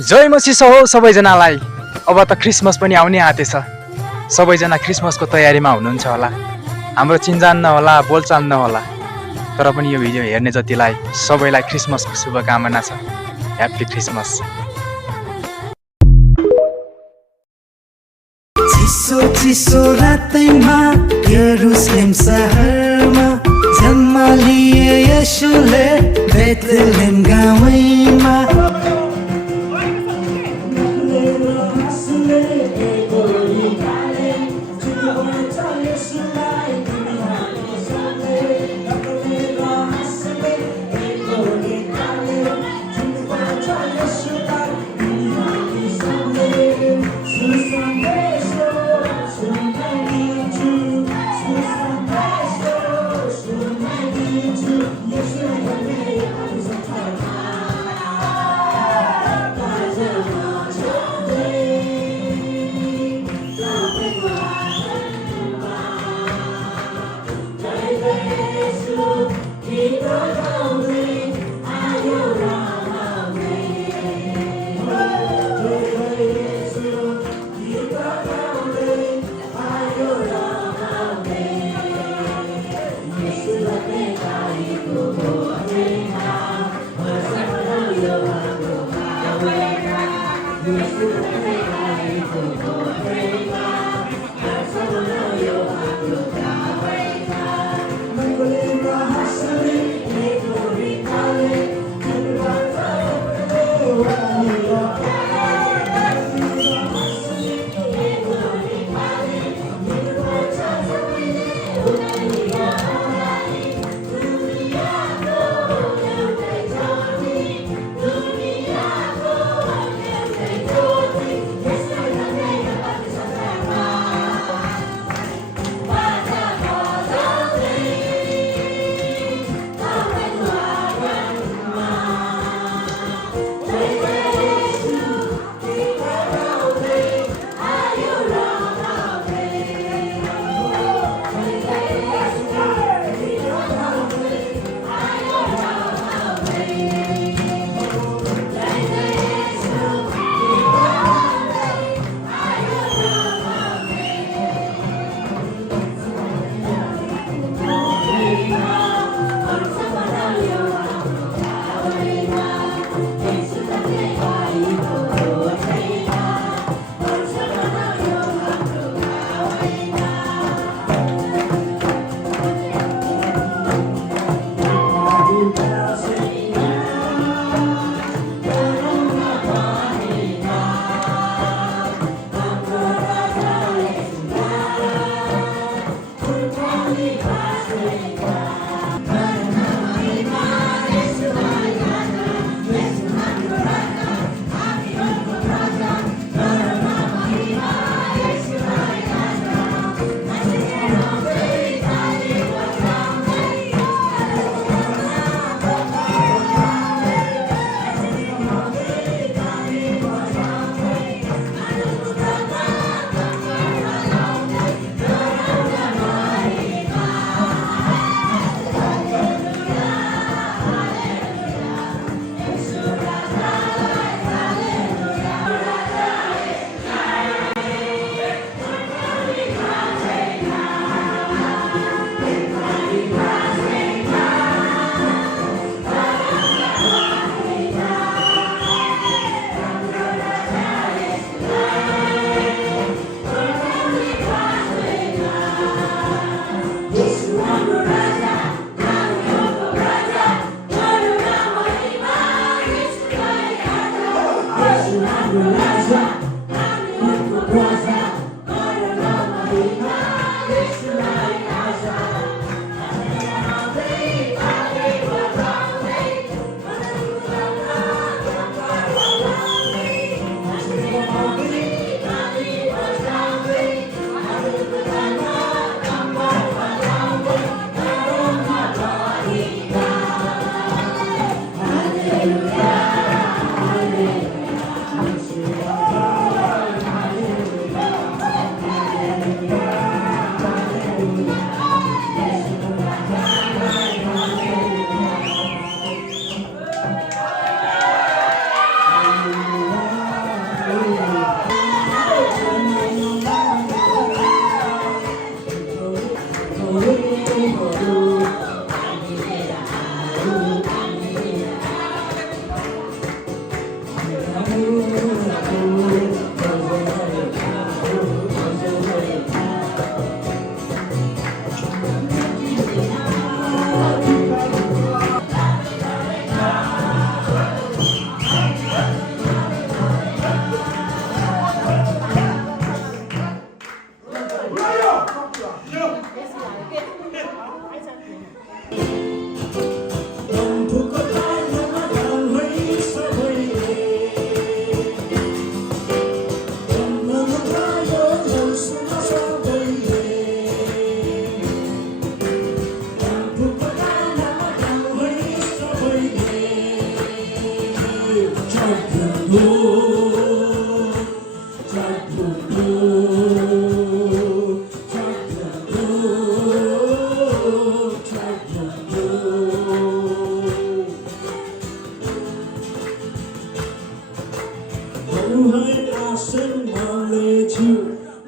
जय मसिह हो सबैजनालाई। अब त क्रिसमस पनि आउने आँटेछ। सबैजना क्रिसमसको तयारीमा हुनुहुन्छ होला। हाम्रो चिन्जान नहोला, बोलचाल नहोला, तर पनि यो भिडियो हेर्ने जतिलाई सबैलाई क्रिसमसको शुभकामना छ। Happy Christmas. चिसो चिसो रातैमा यरुशलेम शहरमा जन्म लिए येशूले बेथलेहेम गाउँमा।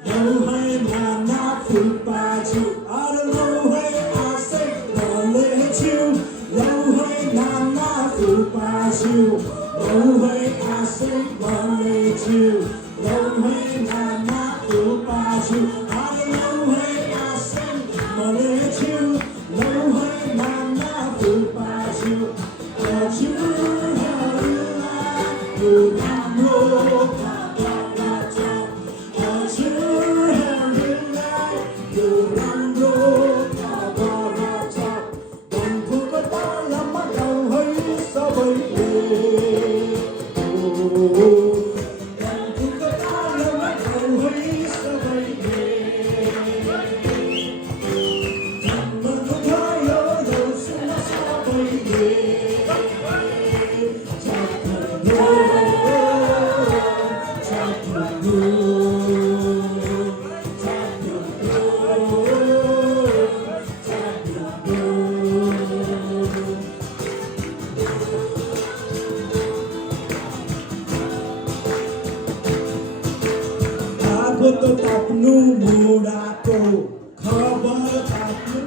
lâu hay mà na phụ ba chiu à lâu hay à say mà lệ chiu lâu hay na phụ ba chiu lâu hay à say mà lệ chiu lâu hay na phụ ba chiu à lâu hay à say mà lệ chiu lâu hay na phụ ba chiu à chiu you know Aku tetap mudaku kabar aku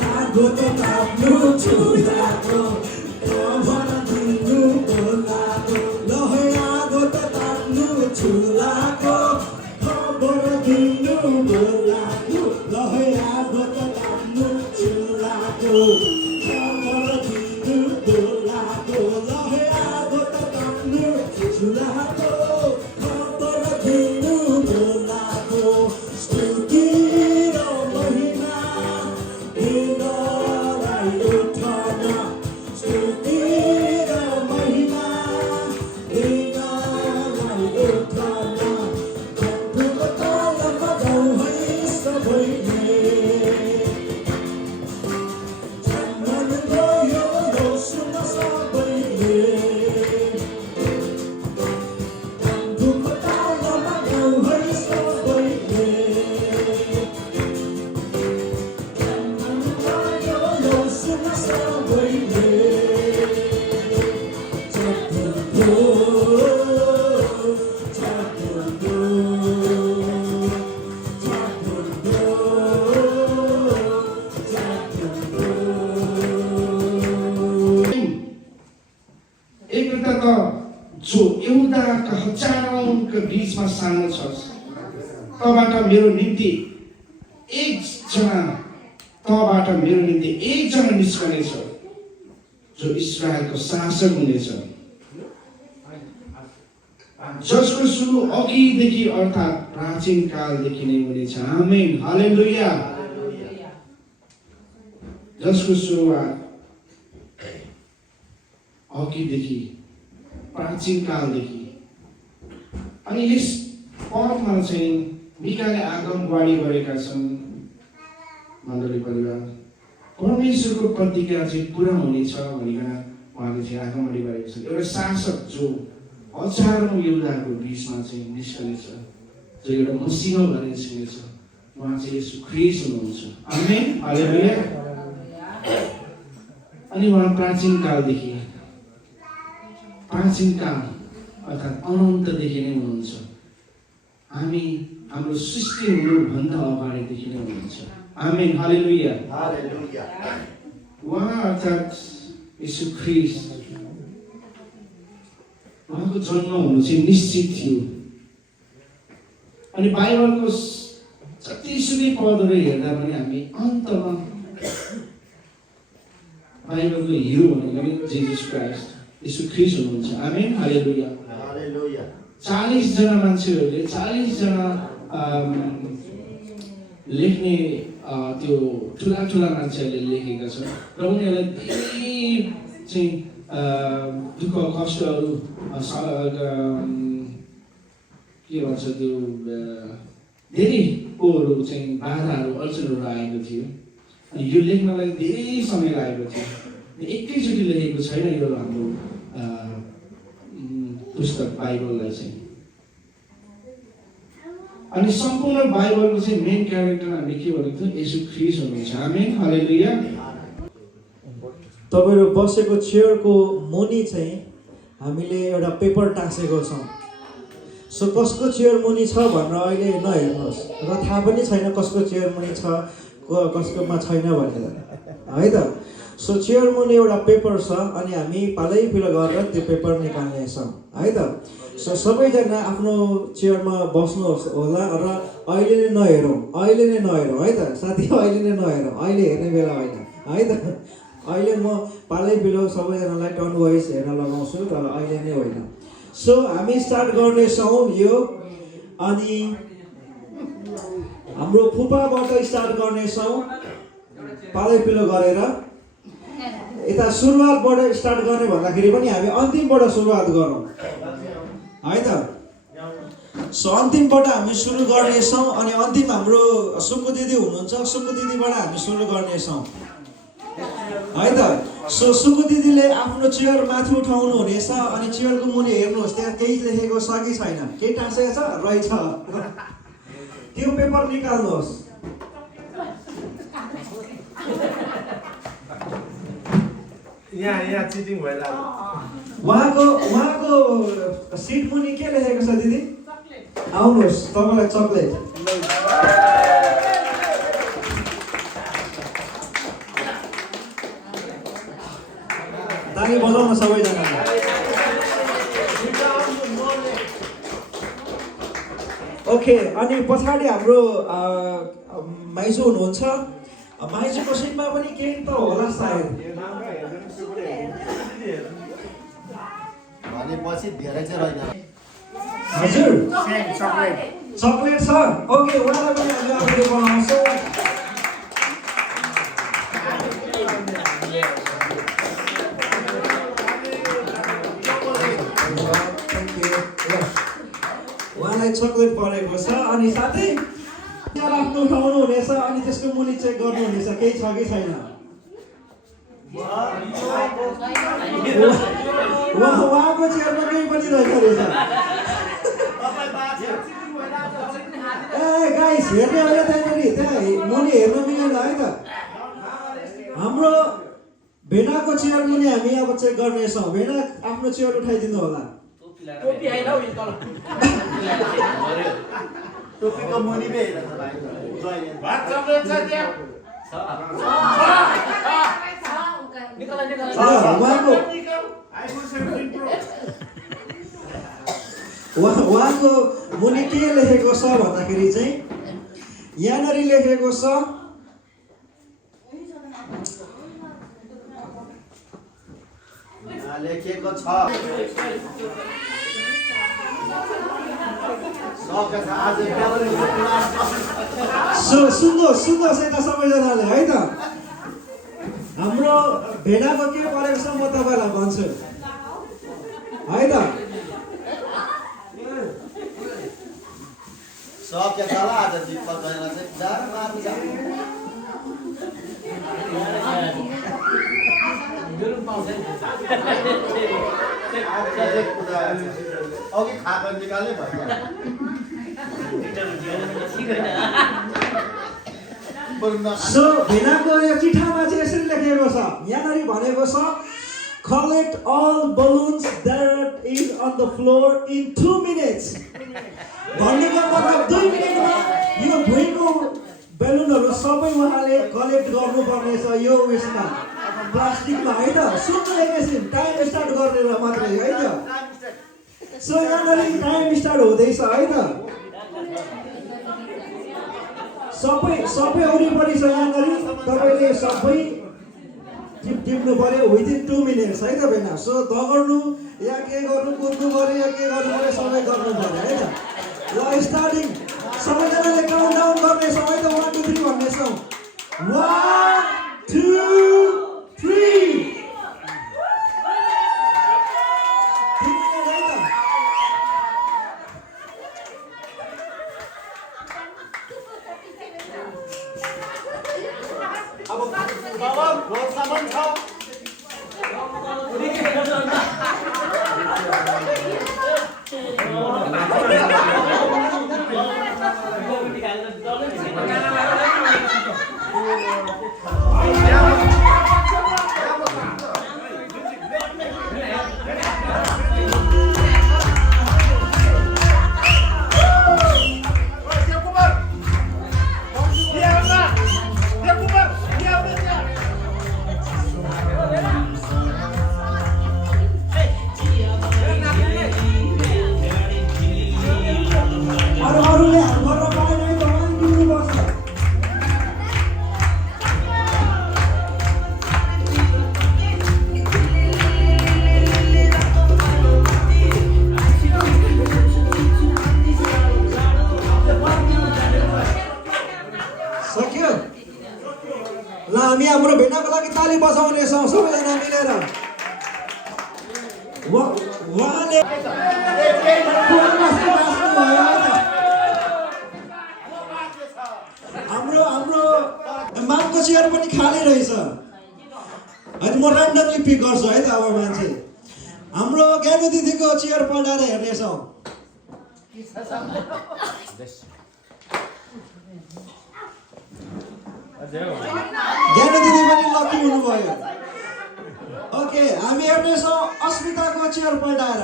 Aku tetap curaku kabar belaku Lohai aku tetap curaku kabar belaku Lohai aku tetap curaku kabar belaku Lohai aku tetap curaku जो एउटाका हजारौंका बीचमा सानो छ तबाट मेरो निम्ति एकजना तबाट मेरो निम्ति एकजना निस्कनेछ जो इस्रायलको शासक हुनेछ जसको सुरु अघिदेखि अर्थात् प्राचीन कालदेखि नै हुनेछ आमेन हालेलुया जसको सुरुवात अघिदेखि प्राचीन कालदेखि अनि यस पदमा चाहिँ मिकाले आगमवाणी गरेका छन् मण्डली परिवार परमेश्वरको प्रतिज्ञा चाहिँ पुरा हुनेछ भनिकन उहाँले चाहिँ आगमवाणी गरेका छन् एउटा शासक जो हजारौं युद्धको बीचमा चाहिँ निस्कनेछ जो एउटा मसिनो भएर निस्कनेछ उहाँ चाहिँ यसो ख्रिस्ट हुनुहुन्छ आमेन हालेलुया अनि उहाँ प्राचीन कालदेखि अर्थात् अनन्तदेखि नै हुनुहुन्छ हामी हाम्रो सृष्टि हुनुभन्दा अगाडिदेखि नै हुनुहुन्छ आमेन हालेलुया हालेलुया उहाँ अर्थात् यीशु ख्रिस्ट उहाँको जन्म हुनु चाहिँ निश्चित थियो अनि बाइबलको जतिसुकै पदहरू हेर्दा पनि हामी अन्तमा बाइबलको हिरो भनेको जिजस क्राइस्ट यीशु ख्रिस्ट हुनुहुन्छ आमेन हालेलुया हालेलुया 40 जना मान्छेहरूले 40 जना लेख्ने त्यो ठुला मान्छेहरूले लेखेका छन् र उनीहरूलाई धेरै चाहिँ दुःख कष्टहरू के भन्छ त्यो धेरै कोहरू चाहिँ बाधाहरू अडचनहरू आएको थियो अनि यो लेख्नलाई धेरै समय लागेको थियो एकैचोटि लेखेको छैन यो हाम्रो पुस्तक बाइबललाई चाहिँ अनि सम्पूर्ण बाइबलको चाहिँ मेन क्यारेक्टर हामीले के भनेको थियो येशू ख्रिस्ट हुनुहुन्छ आमेन हालेलुया तपाईहरु बसेको चेयरको मुनि चाहिँ हामीले एउटा पेपर टाँसेको छौँ सो कसको चेयर मुनि छ भनेर अहिले नहेर्नुहोस् र थाहा पनि छैन कसको चेयर मुनि छ कसकोमा छैन भनेर है त सो चेयर मुनि एउटा पेपर छ अनि हामी पालैपिलो गरेर त्यो पेपर निकाल्नेछौँ है त सो सबैजना आफ्नो चेयरमा बस्नुहोस् होला र अहिले नै नहेरौँ है त साथी अहिले नै नहेरौँ अहिले हेर्ने बेला होइन है त अहिले म पालैपिलो सबैजनालाई टर्न वाइज हेर्न लगाउँछु तर अहिले नै होइन सो हामी स्टार्ट गर्नेछौँ यो अनि हाम्रो फुपाबाट स्टार्ट गर्नेछौँ पालैपिलो गरेर यता सुरुवातबाट स्टार्ट गर्ने भन्दाखेरि पनि हामी अन्तिमबाट सुरुवात गरौँ है त सो अन्तिमबाट हामी सुरु गर्नेछौँ अनि अन्तिम हाम्रो सुक्कु दिदी हुनुहुन्छ सुक्कु दिदीबाट हामी सुरु गर्नेछौँ है त सो सुक्कु दिदीले आफ्नो चेयर माथि उठाउनु हुनेछ अनि चेयरको मुनि हेर्नुहोस् त्यहाँ केही लेखेको छ कि छैन केही टाँसेको छ रहेछ त्यो पेपर निकाल्नुहोस् यहाँ चिटिङ भइरहेको उहाँको सिट मुनि के लेखेको छ दिदी आउनुहोस् तपाईँलाई चक्लेट ताली बजाउन सबैजनाले ओके अनि पछाडि हाम्रो माइजू हुनुहुन्छ माइजूको सिटमा पनि केही त होला सायद भनेपछि धेरै चाहिँ रहेन हजुर चक्लेट चक्लेट छ ओके उहाँलाई पनि हामी अगाडि बनाउँछौँ उहाँलाई चक्लेट परेको छ अनि साथै आफ्नो उठाउनु हुनेछ अनि त्यसको मुनि चेक गर्नु हुनेछ केही छ कि छैन उहाँको चेयरमा केही पनि रहेछ ए गाइस हेर्ने होइन त्यहाँ मुनि हेर्न मिलेन है त हाम्रो भेनाको चेयर मुनि हामी अब चेक गर्नेछौँ भेना आफ्नो चेयर उठाइदिनु होला टोपीको मुनि पे हेर उहाँको मुनि के लेखेको छ भन्दाखेरि चाहिँ यहाँनिर लेखेको छ लेखेको छ सुन्नुहोस् यता सबैजनाले है त हाम्रो भेडाको के परेको छ म तपाईँलाई भन्छु है त सक्यो तल आज दिक्कत भएन चाहिँ जान मार्नु जानु अघि खाएको निकाल्ने भयो सो भेनाको यो चिठामा चाहिँ यसरी लेखेको छ यहाँनिर भनेको छ collect all balloons that is on the floor in 2 minutes भन्नेको मतलब 2 मिनेटमा यो भुइँको बेलुनहरू सबै उहाँले कलेक्ट गर्नुपर्ने छ यो उयसमा प्लास्टिकमा है त सुन्नु एकैछिन टाइम स्टार्ट गरेर मात्रै है त सो यहाँनिर टाइम स्टार्ट हुँदैछ है त सबै वरिपरि छ यहाँनिर तपाईँले सबै टिप्नु पर्यो विदिन 2 मिनट्स है त भेना सो दगड्नु या के गर्नु कुद्नु पर्यो या के गर्नु पर्यो सबै गर्नु पर्यो है त ल स्टार्टिङ सबैजनाले काउन्टडाउन गर्ने समय त 1 2 3 भन्नेछौँ 1 2 3 हामी हाम्रो भेनाको लागि ताली बजाउनेछौँ सबैजना मिलेर उहाँले हाम्रो मामको चेयर पनि खाली रहेछ अनि म ऱ्यान्डमली पिक गर्छु है त अब मान्छे हाम्रो ज्ञानु दिदीको चेयर पल्टाएर हेर्नेछौँ ज्ञानु दिदी पनि लकी हुनुभयो ओके हामी हेर्नेछौँ अस्मिताको चेयर पल्टाएर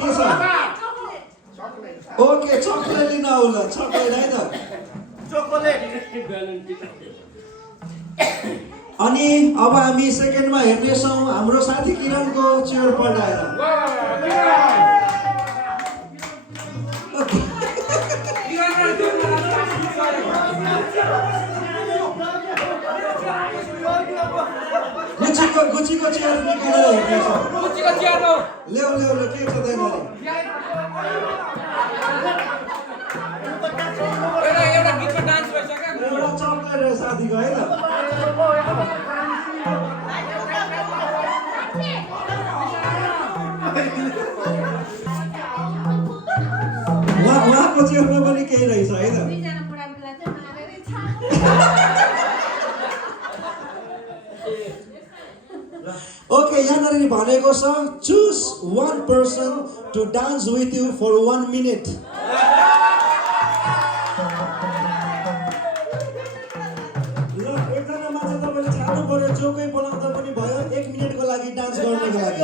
के छ ओके चकलेट लिन आउला चकलेट है त अनि अब हामी सेकेन्डमा हेर्नेछौँ हाम्रो साथी किरणको चेयर पल्टाएर गुचीको चेयर निकालेर हेर्नेछौँ ल्याउ के छ त्यहाँनिर एउटा चकलेट रहेछ साथीको है त उहाँको चेयरमा पनि केही रहेछ है त ओके यहाँनिर भनेको छ choose one person to dance with you for 1 minute ल एकजना मान्छे तपाईले छाड्नु पर्यो जो कोही बोलाउँदा पनि भयो 1 मिनेटको लागि डान्स गर्नको लागि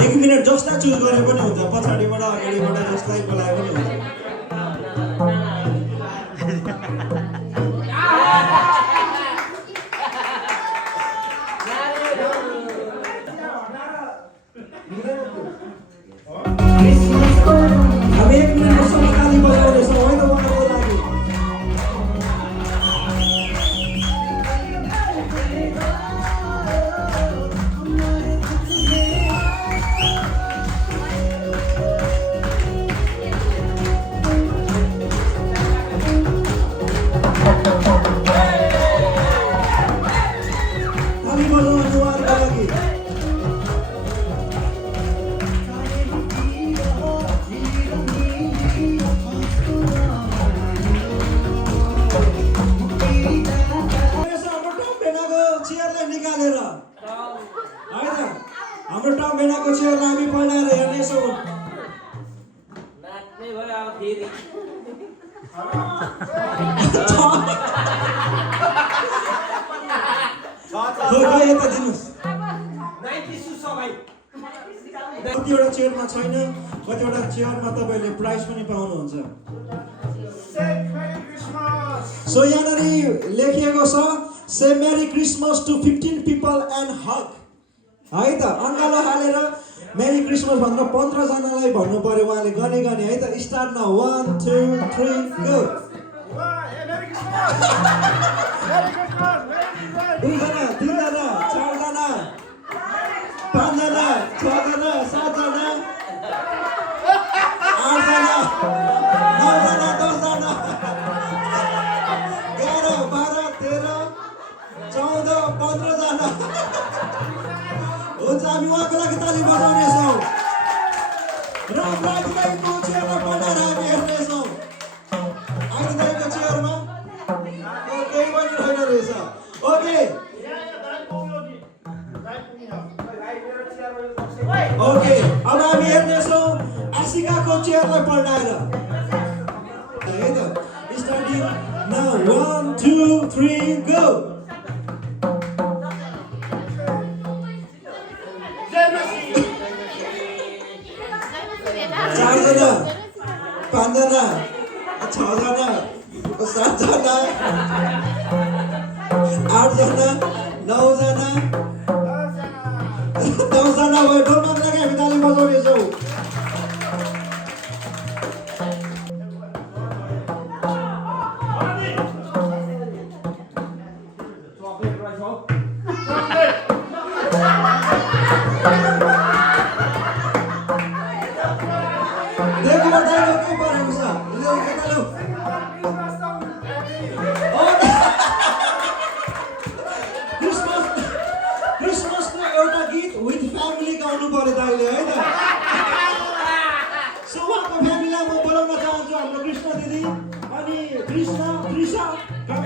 एक मिनट जसलाई चुज गरे पनि हुन्छ पछाडिबाट अगाडिबाट जसलाई बोलाए पनि हुन्छ हामी 1 मिनटको समय ताली बजाउँदैछौँ है त उहाँको लागि हाम्रो टप भेनाको चेयरलाई हामी पल्टाएर हेर्नेछौँ कतिवटा चेयरमा छैन कतिवटा चेयरमा तपाईँहरूले प्राइज पनि पाउनुहुन्छ सो यहाँनिर लेखिएको छ say merry Christmas to 15 people and hug है त अङ्गालो हालेर मेरी क्रिसमस भनेर 15 जनालाई भन्नु पर्यो उहाँले गने है त स्टार्ट न 1 2 3 गो दुईजना तीनजना चारजना पाँचजना छजना सातजना आठजना नौजना 10जना 11 12 13 14 15जना हुन्छ हामी उहाँको लागि ताली बजाउनेछौँ र राजदाईको चेयरमा पढाएर हामी हेर्नेछौँ आइदाईको चेयरमा केही पनि छैन रहेछ ओके ओके अब हामी हेर्नेछौँ आशिकाको चेयरलाई पल्टाएर है त स्टार्टिङ नाउ 1 2 3 गो चारजना पाँचजना छजना सातजना आठजना नौजना 10जना भयो डोलमाको लागि हामी ताली बजाउनेछौँ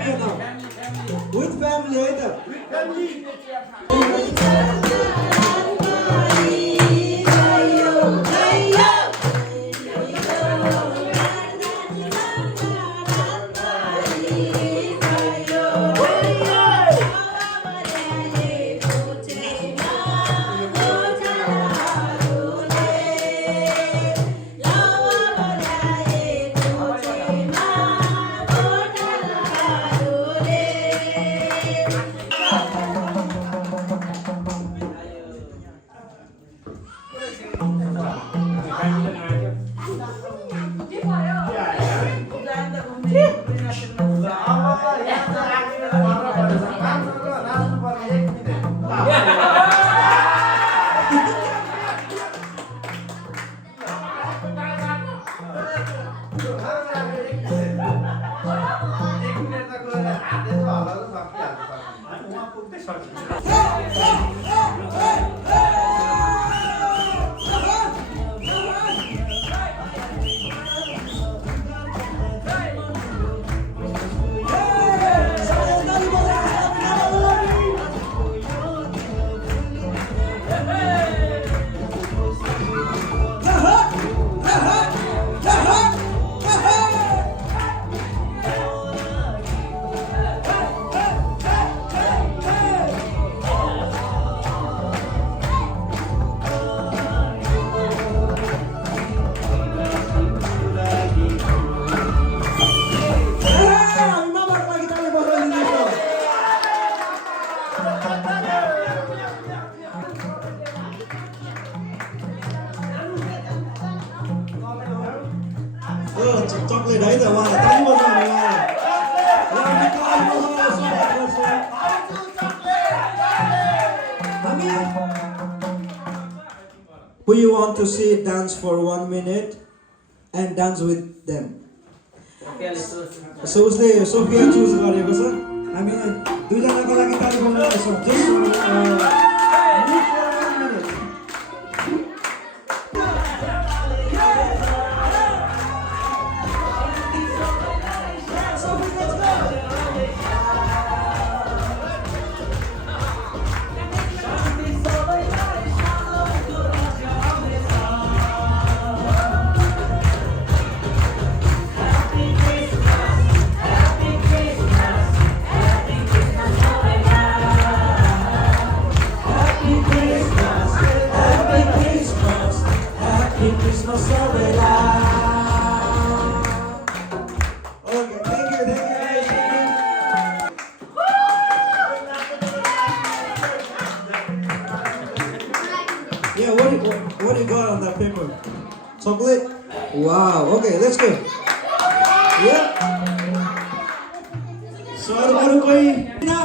विथ फ्यामिली है त चक्लेट है त उहाँलाई ताली बजाउनु Who you want to see dance for 1 minute and dance with them? So उसले सोफिया चुज गरेको छ हामी दुईजनाको लागि ताली बजाउनु Yeah, what do you got on that paper? Chocolate? Wow, okay, let's go. Yeah. So, aru koi na?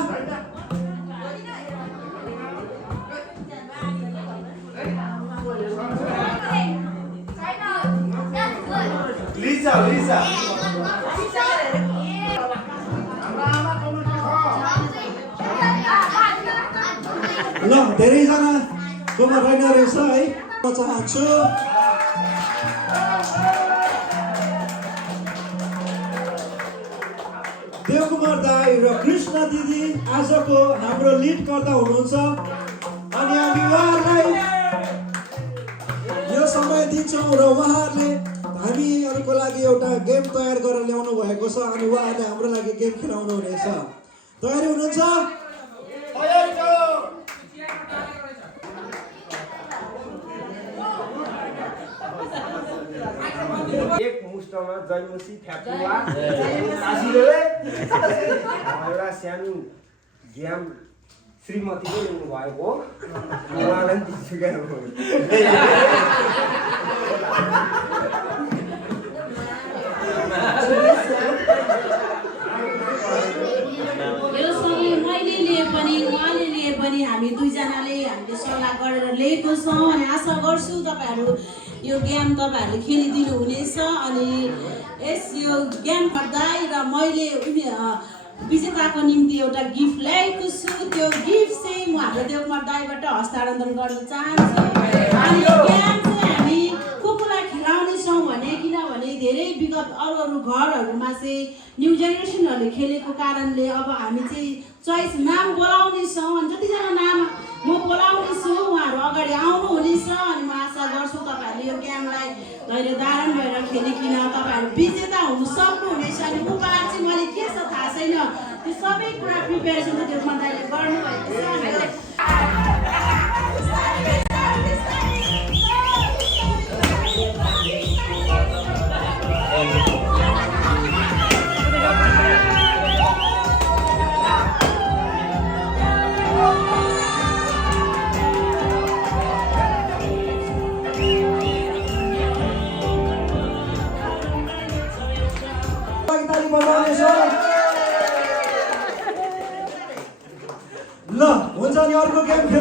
Lisa. ल धेरैजना कोमा रहेन रहेछ है म चाहन्छु देवकुमार दाई र कृष्ण दिदी आजको हाम्रो लिड गर्दा हुनुहुन्छ अनि हामी उहाँहरूलाई यो समय दिन्छौँ र उहाँहरूले हामीहरूको लागि एउटा गेम तयार गरेर ल्याउनु भएको छ अनि उहाँहरूले हाम्रो लागि गेम खेलाउनु हुनेछ तयारी हुनुहुन्छ एक मुष्टमा जयमुसी ठ्याप्पुवा काशीले एउटा सानो ज्ञान श्रीमतीले लिनु भएको उहाँलाई दिन्छु क्या यो समय मैले लिए पनि उहाँले लिए पनि हामी दुईजनाले हामीले सल्लाह गरेर ल्याएको छौँ अनि आशा गर्छु तपाईँहरू यो गेम तपाईँहरूले खेलिदिनु हुनेछ अनि यस यो गेम गर्दै र मैले विजेताको निम्ति एउटा गिफ्ट ल्याएको छु त्यो गिफ्ट चाहिँ म हाम्रो देवकुमार दाईबाट हस्तान्तरण गर्न चाहन्छु अनि यो गेम चाहिँ हामी को कोलाई खेलाउने छौँ भने किनभने धेरै विगत अरू अरू घरहरूमा चाहिँ न्यू जेनेरेसनहरूले खेलेको कारणले अब हामी चाहिँ चोइस नाम बोलाउनेछौँ अनि जतिजना नाम म बोलाउने छु उहाँहरू अगाडि आउनुहुनेछ अनि म आशा गर्छु तपाईँहरूले यो गेमलाई धैर्य धारण भएर खेलिकन तपाईँहरू विजेता हुनु सक्नुहुनेछ अनि उपहार चाहिँ मैले के छ थाहा छैन त्यो सबै कुरा प्रिपेरेसन त त्यो मन्त्रालयले गर्नुभएको छ ताली बजाउनेछ ल हुन्छ नि अर्को गेम खेल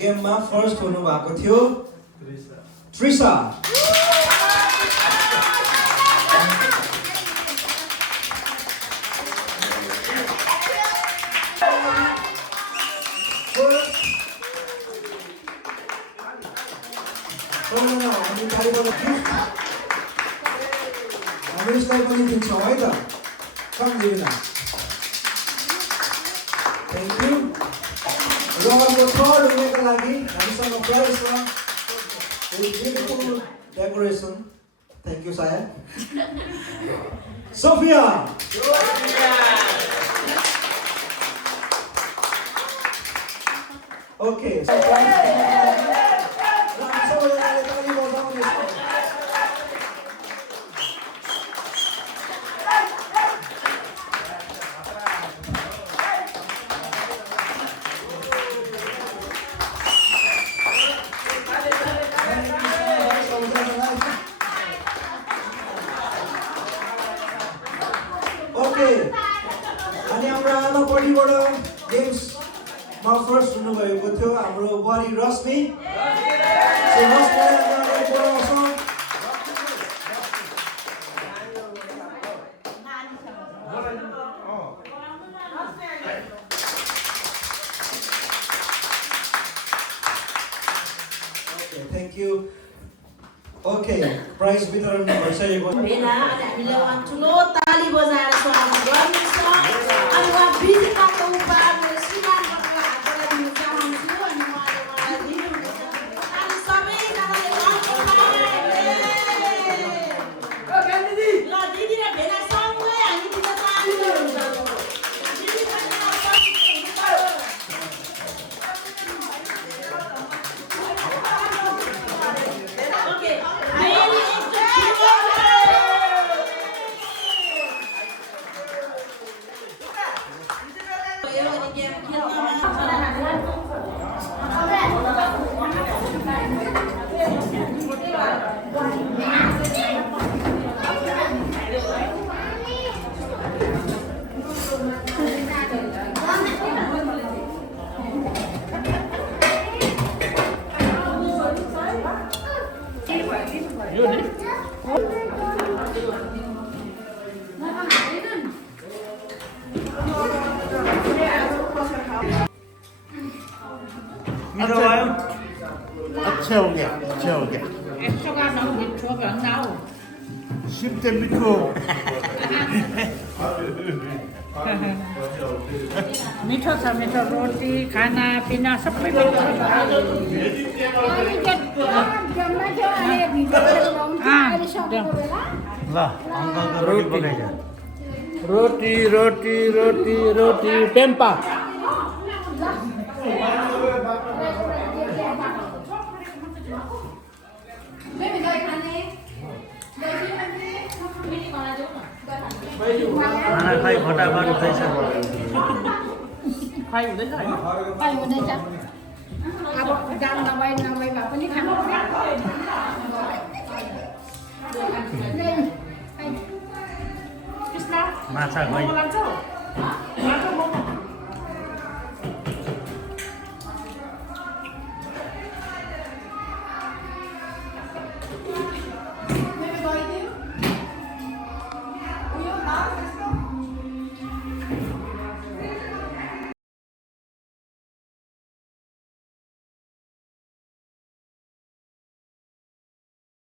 गेममा फर्स्ट हुनुभएको थियो त्रिसा। हामी यसलाई पनि दिन्छौँ है त। कम दिनु। Thank you. र अर्को थर्ड हुनेको लागि हामीसँग प्राइज छ। Beautiful decoration. Thank you Saya. Sophia. Okay. अनि हाम्रो आमापट्टिबाट गेम्समा फर्स्ट हुनुभएको थियो हाम्रो बुहारी Rashmi. Thank you. Okay prize वितरण भइसकेको भेला अनि हामीले उहाँ ठुलो ताली बजाएर स्वागत गर्नेछ। अनि उहाँ विजेताको उपहार मेरो श्रीमानबाट हातबाट दिन चाहन्छु अनि उहाँले मलाई दिनुहुनेछ। अनि सबैजनाले ल दिदी र भेला सँगै हामी दिन चाहनुहुन्छ। अच्छा हो गया, अच्छा हो गया। एक्स्ट्रा का नाउ मिठो बनाओ। सिप्ते मिठो। मिठो छ, मिठो रोटी खाना पिना सबै मिठो रोटी रोटी रोटी रोटी टेम्पा। खाना खाइ फटाफट उठैछ। खुवाइ हुँदैछ हैन? खुवाइ हुँदैछ। अब दाम नभए भए पनि खानु माछा खुवाइ। Maybe